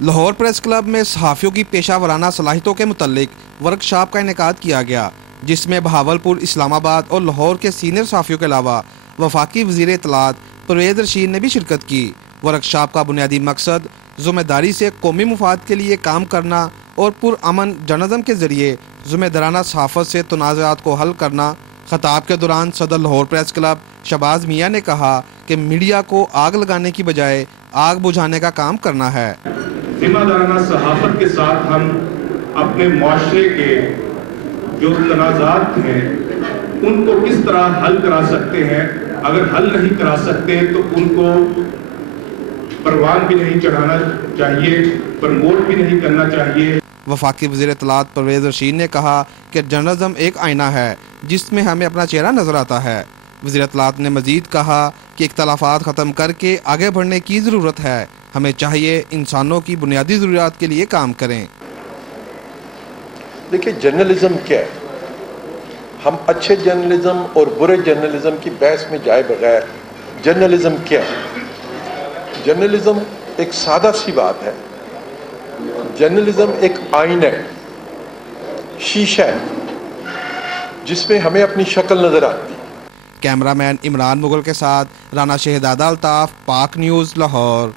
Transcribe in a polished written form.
Lahore press club میں صحافیوں کی پیشہ ورانہ صلاحیتوں کے متعلق ورکشاپ کا انعقاد کیا گیا، جس میں بہاولپور، اسلام آباد اور لاہور کے سینئر صحافیوں کے علاوہ وفاقی وزیر اطلاعات پرویز رشید نے بھی شرکت کی۔ ورکشاپ کا بنیادی مقصد ذمہ داری سے قومی مفاد کے لیے کام کرنا اور پرامن جرنلزم کے ذریعے ذمہ دارانہ صحافت سے تنازعات کو حل کرنا۔ خطاب کے دوران صدر لاہور پریس کلب شہباز میاں نے کہا کہ میڈیا کو آگ لگانے کی بجائے آگ بجھانے کا کام کرنا ہے۔ ذمہ دارانہ صحافت کے ساتھ ہم اپنے معاشرے کے جو تنازعات ہیں ان کو کس طرح حل کرا سکتے ہیں۔ اگر حل نہیں کرا سکتے تو ان کو پروان بھی نہیں چڑھانا چاہیے، پرموٹ بھی نہیں کرنا چاہیے۔ وفاقی وزیر اطلاعات پرویز رشید نے کہا کہ جرنلزم ایک آئینہ ہے جس میں ہمیں اپنا چہرہ نظر آتا ہے۔ وزیر اطلاعات نے مزید کہا کہ اختلافات ختم کر کے آگے بڑھنے کی ضرورت ہے، ہمیں چاہیے انسانوں کی بنیادی ضروریات کے لیے کام کریں۔ دیکھیں جرنلزم کیا ہے، ہم اچھے جرنلزم اور برے جرنلزم کی بحث میں جائے بغیر جرنلزم کیا ہے؟ جرنلزم ایک سادہ سی بات ہے، جرنلزم ایک آئینہ ہے، شیشہ ہے جس میں ہمیں اپنی شکل نظر آتی ہے۔ کیمرہ مین عمران مغل کے ساتھ رانا شہزادہ الطاف، پاک نیوز، لاہور۔